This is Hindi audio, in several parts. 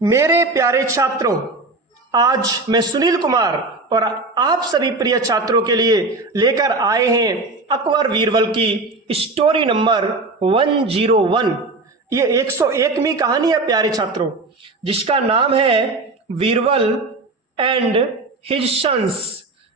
मेरे प्यारे छात्रों, आज मैं सुनील कुमार और आप सभी प्रिय छात्रों के लिए लेकर आए हैं अकबर बीरबल की स्टोरी नंबर 101। ये 101वीं कहानी है प्यारे छात्रों, जिसका नाम है Birbal and his sons.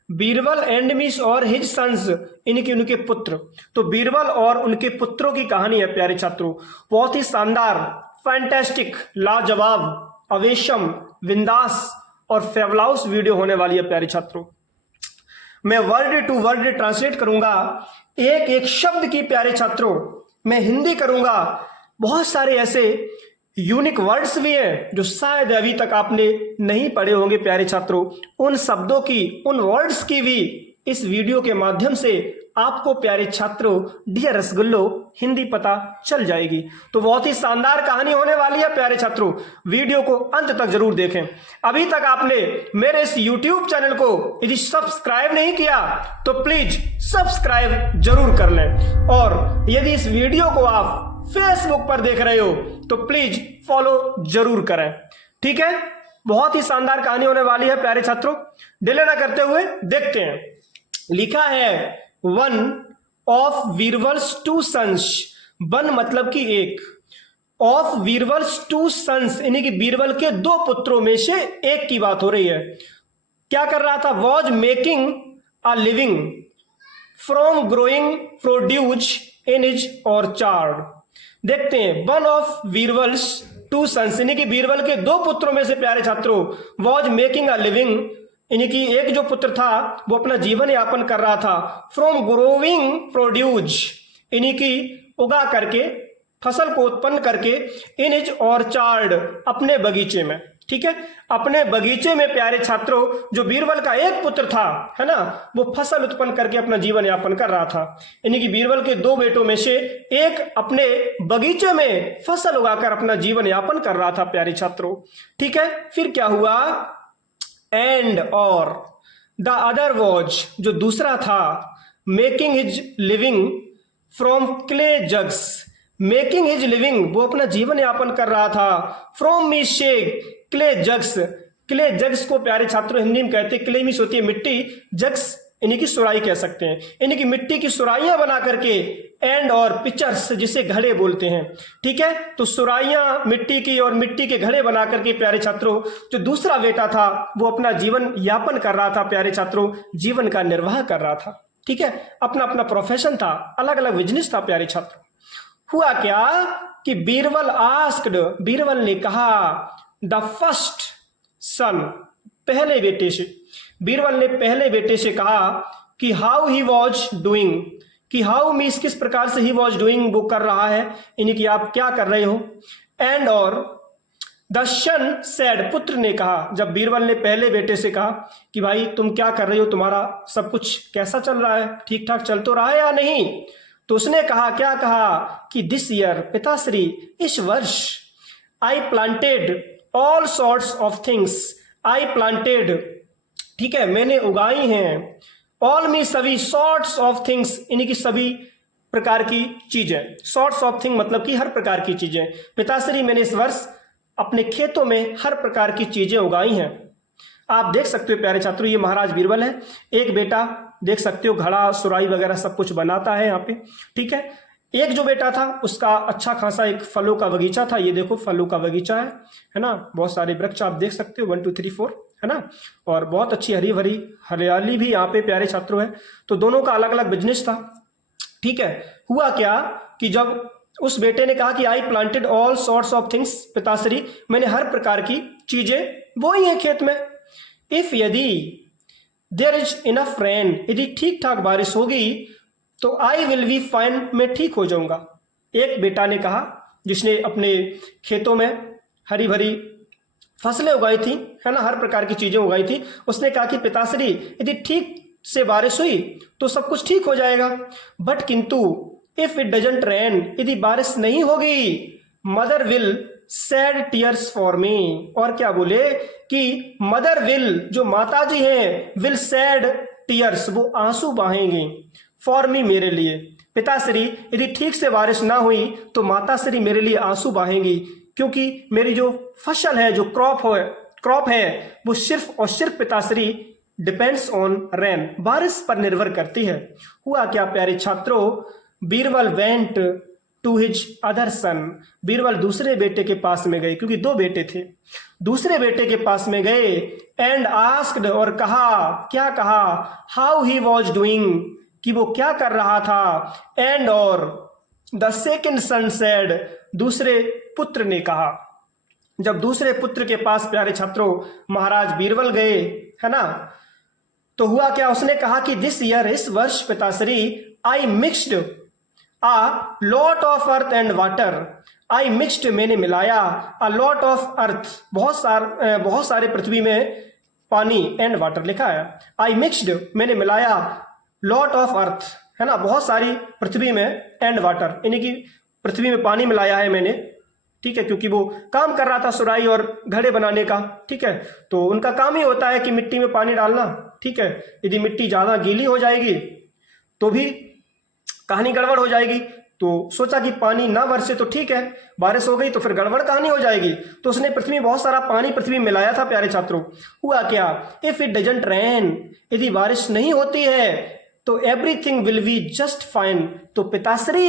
Birbal and मिस और हिज सन्स, इनके उनके पुत्र। तो बीरबल और उनके पुत्रों की कहानी है प्यारे छात्रों। बहुत ही शानदार, फैंटास्टिक, लाजवाब, अवेशम, बिंदास और फेवलाउस वीडियो होने वाली है प्यारे छात्रों। मैं वर्ड टू वर्ड ट्रांसलेट करूंगा, एक एक शब्द की प्यारे छात्रों मैं हिंदी करूंगा। बहुत सारे ऐसे यूनिक वर्ड्स भी हैं जो शायद अभी तक आपने नहीं पढ़े होंगे प्यारे छात्रों। उन शब्दों की, उन वर्ड्स की भी इस वीडियो के माध्यम से आपको प्यारे छात्रों, डियर रसगुल्लो, हिंदी पता चल जाएगी। तो बहुत ही शानदार कहानी होने वाली है प्यारे छात्रों। वीडियो को अंत तक जरूर देखें। अभी तक आपने मेरे इस YouTube चैनल को यदि सब्सक्राइब नहीं किया तो प्लीज सब्सक्राइब जरूर कर लें, और यदि इस वीडियो को आप फेसबुक पर देख रहे हो तो प्लीज फॉलो जरूर करें। ठीक है, बहुत ही शानदार कहानी होने वाली है प्यारे छात्रों। डिले ना करते हुए देखते हैं। लिखा है one of Birbal's two sons. One मतलब कि एक, ऑफ बीरबल्स टू सन्स यानी कि बीरबल के दो पुत्रों में से एक की बात हो रही है। क्या कर रहा था? Was making a living from growing produce in his orchard. देखते हैं, one of Birbal's two sons यानी कि बीरबल के दो पुत्रों में से प्यारे छात्रों वॉज मेकिंग अ लिविंग यानी कि एक जो पुत्र था वो अपना जीवन यापन कर रहा था फ्रॉम ग्रोइंग प्रोड्यूस यानी कि उगा करके, फसल को उत्पन्न करके, इन हिज ऑर्चार्ड अपने बगीचे में। ठीक है, अपने बगीचे में प्यारे छात्रों जो बीरबल का एक पुत्र था, है ना, वो फसल उत्पन्न करके अपना जीवन यापन कर रहा था। यानी कि बीरबल के दो बेटों में से एक अपने बगीचे में फसल उगाकर अपना जीवन यापन कर रहा था प्यारे छात्रों। ठीक है, फिर क्या हुआ? एंड और द अदर वॉज, जो दूसरा था, making his living from clay jugs. Making his living, वो अपना जीवन यापन कर रहा था फ्रॉम मिशेक क्ले जग्स। क्ले जग्स को प्यारे छात्रों हिंदी में कहते हैं, क्ले मिस होती है मिट्टी, जग्स यानी कि सुराई कह सकते हैं, यानी कि मिट्टी की सुराइयां बना करके, एंड और पिक्चर्स जिसे घड़े बोलते हैं। ठीक है, तो सुराइयां मिट्टी की और मिट्टी के घड़े बना करके प्यारे छात्रों जो दूसरा बेटा था वो अपना जीवन यापन कर रहा था प्यारे छात्रों, जीवन का निर्वाह कर रहा था। ठीक है, अपना अपना प्रोफेशन था, अलग अलग बिजनेस था प्यारे छात्रों। हुआ क्या कि बीरबल आस्क्ड, बीरबल ने कहा, द फर्स्ट सन, पहले बेटे से, बीरबल ने पहले बेटे से कहा कि हाउ ही वॉज डूइंग, कि हाउ मीन्स किस प्रकार से ही वॉज डूइंग, वो कर रहा है, यानी कि आप क्या कर रहे हो। एंड और द सन सेड, पुत्र ने कहा, जब बीरबल ने पहले बेटे से कहा कि भाई तुम क्या कर रहे हो, तुम्हारा सब कुछ कैसा चल रहा है, ठीक ठाक चल तो रहा है या नहीं, तो उसने कहा, क्या कहा कि दिस ईयर, पिताश्री, इस वर्ष, I planted all sorts of things, I planted, ठीक है, मैंने उगाई हैं, ऑल में सभी, सॉर्ट्स ऑफ थिंग्स यानी कि सभी प्रकार की चीजें, सॉर्ट्स ऑफ थिंग मतलब कि हर प्रकार की चीजें। पिताश्री, मैंने इस वर्ष अपने खेतों में हर प्रकार की चीजें उगाई हैं। आप देख सकते हो प्यारे छात्रों, ये महाराज बीरबल है, एक बेटा देख सकते हो घड़ा सुराई वगैरह सब कुछ बनाता है यहाँ पे। ठीक है, एक जो बेटा था उसका अच्छा खासा एक फलों का बगीचा था। ये देखो फलों का बगीचा है ना, बहुत सारे वृक्ष आप देख सकते हो, 1 2 3 4, है ना, और बहुत अच्छी हरी भरी हरियाली भी यहाँ पे प्यारे छात्रों है। तो दोनों का अलग अलग बिजनेस था। ठीक है, हुआ क्या कि जब उस बेटे ने कहा कि I planted all sorts of things, पिताश्री, मैंने हर प्रकार की चीजें बोई हैं खेत में। इफ यदि देयर इज इनफ रेन, यदि ठीक ठाक बारिश होगी तो आई विल बी फाइन, मैं ठीक हो जाऊंगा। एक बेटा ने कहा जिसने अपने खेतों में हरी भरी फसलें उगाई थी, है ना, हर प्रकार की चीजें उगाई थी, उसने कहा कि पिताश्री यदि ठीक से बारिश हुई तो सब कुछ ठीक हो जाएगा। बट किंतु इफ इट डजंट रेन, यदि बारिश नहीं होगी, mother will sad tears for me, और क्या बोले कि मदर विल, जो माता जी हैं, विल सैड टीयर्स, वो आंसू बहाएंगी, फॉर मी, मेरे लिए। पिताश्री, यदि ठीक से बारिश ना हुई तो माताश्री मेरे लिए आंसू बहाएंगी, क्योंकि मेरी जो फसल है, जो क्रॉप है वो सिर्फ और सिर्फ पिताश्री डिपेंड्स ऑन रेन, बारिश पर निर्भर करती है। हुआ क्या प्यारे छात्रों, Birbal went to his other son, Birbal दूसरे बेटे के पास में गए, क्योंकि दो बेटे थे, दूसरे बेटे के पास में गए, एंड आस्क्ड, और कहा, क्या कहा, हाउ ही वॉज डूइंग, कि वो क्या कर रहा था, एंड और द सेकेंड सन सेड, दूसरे पुत्र ने कहा। जब दूसरे पुत्र के पास प्यारे छात्रों महाराज बीरबल गए, है ना, तो हुआ क्या, उसने कहा कि दिस ईयर, इस वर्ष पिताश्री, I mixed a lot of earth and water, I mixed मैंने मिलाया, अ लॉट ऑफ अर्थ बहुत सारे पृथ्वी में पानी, एंड वाटर लिखा है, आई मिक्सड मैंने मिलाया, लॉट ऑफ अर्थ, है ना, बहुत सारी पृथ्वी में, एंड वाटर यानी कि पृथ्वी में पानी मिलाया है मैंने, ठीक है, क्योंकि वो काम कर रहा था सुराही और घड़े बनाने का, ठीक है, तो उनका काम ही होता है कि मिट्टी में पानी डालना, ठीक है, यदि मिट्टी ज्यादा गीली हो जाएगी तो भी कहानी गड़बड़ हो जाएगी, तो सोचा कि पानी ना बरसे तो ठीक है, बारिश हो गई तो फिर गड़बड़ कहानी हो जाएगी, तो उसने पृथ्वी में बहुत सारा पानी पृथ्वी में मिलाया था प्यारे छात्रों। हुआ क्या, इफ इट डजंट रेन, यदि बारिश नहीं होती है तो everything will be just fine, तो पिताश्री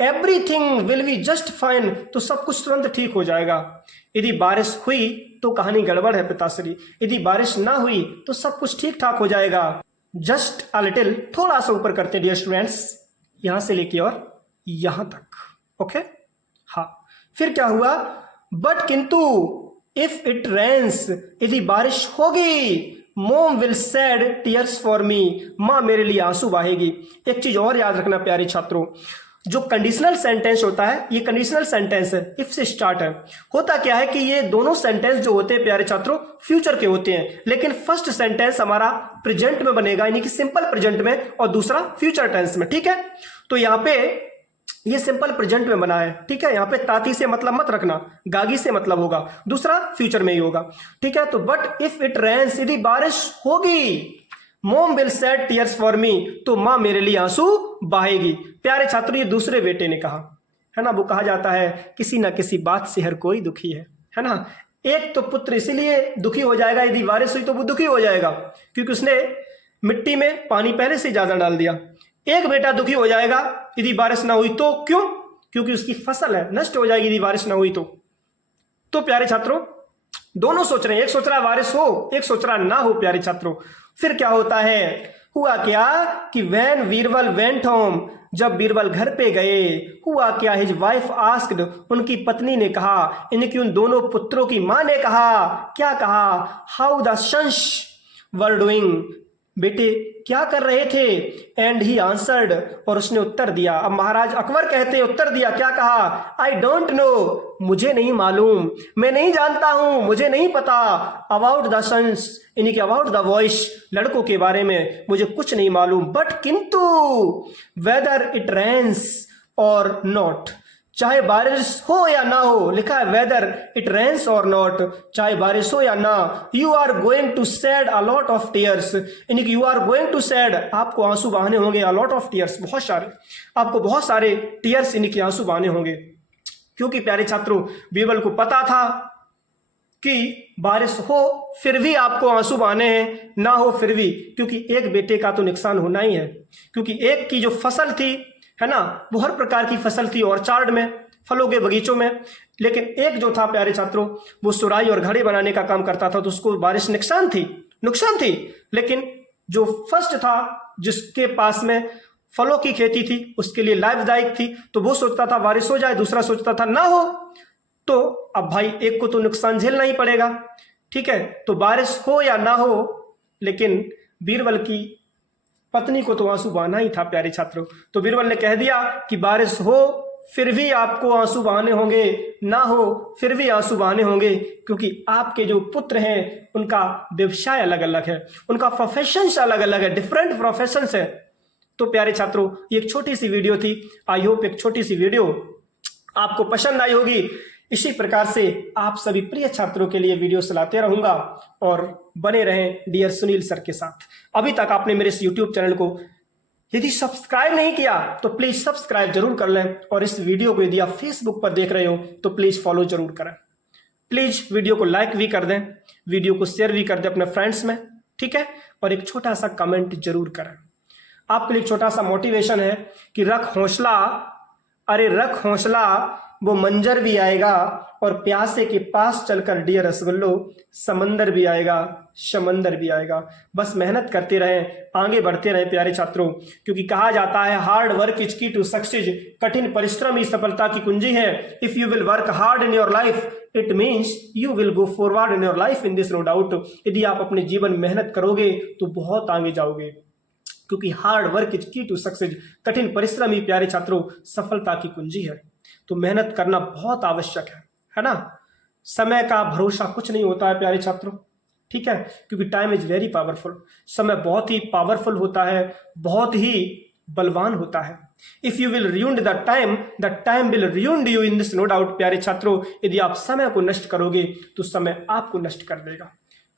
everything will be just fine, तो सब कुछ तुरंत ठीक हो जाएगा। यदि बारिश हुई तो कहानी गड़बड़ है पिताश्री, यदि बारिश ना हुई तो सब कुछ ठीक ठाक हो जाएगा। जस्ट अ लिटिल, थोड़ा सा ऊपर करते हैं डियर स्टूडेंट्स, यहां से लेके और यहां तक, ओके, हाँ, फिर क्या हुआ, बट किंतु इफ इट रेन्स, यदि बारिश होगी, मोम will said tears for me, माँ मेरे लिए आंसू बहाएगी। एक चीज और याद रखना प्यारे छात्रों, जो कंडीशनल सेंटेंस होता है, ये कंडीशनल सेंटेंस है, इफ से स्टार्ट है। होता क्या है कि ये दोनों सेंटेंस जो होते हैं प्यारे छात्रों फ्यूचर के होते हैं, लेकिन फर्स्ट सेंटेंस हमारा प्रेजेंट में बनेगा, यानी कि सिंपल प्रेजेंट में, और दूसरा फ्यूचर टेंस में, ठीक है। तो यहाँ पे ये सिंपल प्रेजेंट में बना है, ठीक है, यहाँ पे ताती से मतलब मत रखना, गागी से मतलब होगा, दूसरा फ्यूचर में ही होगा, ठीक है। तो बट इफ इट रेन्स, यदि बारिश होगी, मोम will said tears for me, तो माँ मेरे लिए आंसू बहाएगी। प्यारे छात्रों, ये दूसरे बेटे ने कहा, है ना, वो कहा जाता है किसी ना किसी बात से हर कोई दुखी है ना। एक तो पुत्र इसीलिए दुखी हो जाएगा, यदि बारिश हुई तो वो दुखी हो जाएगा क्योंकि उसने मिट्टी में पानी पहले से ज्यादा डाल दिया। एक बेटा दुखी हो जाएगा यदि बारिश ना हुई तो, क्यों, क्योंकि उसकी फसल है नष्ट हो जाएगी यदि बारिश ना हुई तो प्यारे छात्रों दोनों सोच रहे हैं, एक सोच रहा है बारिश हो, एक सोच रहा ना हो प्यारे छात्रों। फिर क्या होता है, हुआ क्या कि व्हेन बीरबल वेंट होम, जब बीरबल घर पे गए, हुआ क्या, हिज वाइफ आस्क्ड, उनकी पत्नी ने कहा, इनकी उन दोनों पुत्रों की मां ने कहा, क्या कहा, how the sons were doing, बेटे क्या कर रहे थे, एंड ही आंसर्ड, और उसने उत्तर दिया। अब महाराज अकबर कहते हैं उत्तर दिया, क्या कहा, आई डोंट नो, मुझे नहीं मालूम, मैं नहीं जानता हूं, मुझे नहीं पता, अबाउट द सन्स, यानी कि अबाउट द वॉइस, लड़कों के बारे में मुझे कुछ नहीं मालूम, बट किंतु whether it rains or not, चाहे बारिश हो या ना हो, लिखा है whether it rains or not, चाहे बारिश हो या ना, you are going to shed a lot of tears, यानी कि you are going to shed, आपको आंसू बहाने होंगे, अ लॉट ऑफ टीयर्स, बहुत सारे, आपको बहुत सारे टीयर्स यानी कि आंसू बहाने होंगे। क्योंकि प्यारे छात्रों बीरबल को पता था कि बारिश हो फिर भी आपको आंसू बहाने हैं, ना हो फिर भी, क्योंकि एक बेटे का तो नुकसान होना ही है, क्योंकि एक की जो फसल थी, है ना, वो हर प्रकार की फसल थी ऑर्चार्ड में, फलों के बगीचों में, लेकिन एक जो था प्यारे छात्रों वो सुराही और घड़े बनाने का काम करता था, तो उसको बारिश नुकसान थी, लेकिन जो फर्स्ट था जिसके पास में फलों की खेती थी उसके लिए लाभदायक थी, तो वो सोचता था बारिश हो जाए, दूसरा सोचता था ना हो, तो अब भाई एक को तो नुकसान झेलना ही पड़ेगा, ठीक है। तो बारिश हो या ना हो, लेकिन बीरबल की पत्नी को तो आंसू बहाना ही था प्यारे छात्रों। तो बीरबल ने कह दिया कि बारिश हो फिर भी आपको आंसू बहाने होंगे, ना हो फिर भी आंसू बहाने होंगे, क्योंकि आपके जो पुत्र हैं उनका व्यवसाय अलग अलग है, उनका प्रोफेशन अलग अलग है, डिफरेंट प्रोफेशन है। तो प्यारे छात्रों ये एक छोटी सी वीडियो थी, आई होप एक छोटी सी वीडियो आपको पसंद आई होगी। इसी प्रकार से आप सभी प्रिय छात्रों के लिए वीडियो चलाते रहूंगा और बने रहें डियर सुनील सर के साथ। अभी तक आपने मेरे इस यूट्यूब चैनल को यदि सब्सक्राइब नहीं किया तो प्लीज सब्सक्राइब जरूर कर लें, और इस वीडियो को यदि आप फेसबुक पर देख रहे हो तो प्लीज फॉलो जरूर करें। प्लीज वीडियो को लाइक भी कर दें, वीडियो को शेयर भी कर दें अपने फ्रेंड्स में, ठीक है, और एक छोटा सा कमेंट जरूर करें। आपके लिए छोटा सा मोटिवेशन है कि रख हौसला, अरे रख हौसला, वो मंजर भी आएगा, और प्यासे के पास चलकर डियर रसगुल्लो समंदर भी आएगा, समंदर भी आएगा। बस मेहनत करते रहें, आगे बढ़ते रहें प्यारे छात्रों, क्योंकि कहा जाता है hard work is key to success, कठिन परिश्रम ही सफलता की कुंजी है। If you will work hard in your life it means you will go forward in your life in this, no doubt. यदि आप अपने जीवन में मेहनत करोगे तो बहुत आगे जाओगे, क्योंकि hard work is key to success, कठिन परिश्रम ही प्यारे छात्रों सफलता की कुंजी है। तो मेहनत करना बहुत आवश्यक है ना। समय का भरोसा कुछ नहीं होता है प्यारे छात्रों, ठीक है, क्योंकि टाइम इज वेरी पावरफुल। समय बहुत ही पावरफुल होता है, बहुत ही बलवान होता है। If you will ruin the time will ruin you in this, no doubt प्यारे छात्रों। यदि आप समय को नष्ट करोगे तो समय आपको नष्ट कर देगा,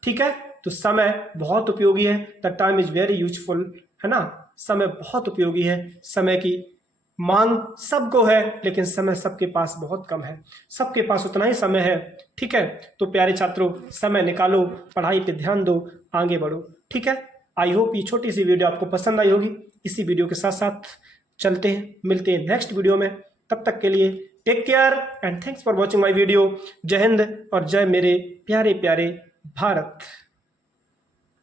ठीक है। तो समय बहुत उपयोगी है, the time is very useful, है ना। समय बहुत उपयोगी है, समय की मांग सबको है, लेकिन समय सबके पास बहुत कम है, सबके पास उतना ही समय है, ठीक है। तो प्यारे छात्रों समय निकालो, पढ़ाई पे ध्यान दो, आगे बढ़ो, ठीक है। आई होप ये छोटी सी वीडियो आपको पसंद आई होगी। इसी वीडियो के साथ साथ चलते हैं, मिलते हैं नेक्स्ट वीडियो में। तब तक के लिए take care and thanks for watching my video. जय हिंद और जय मेरे प्यारे प्यारे भारत।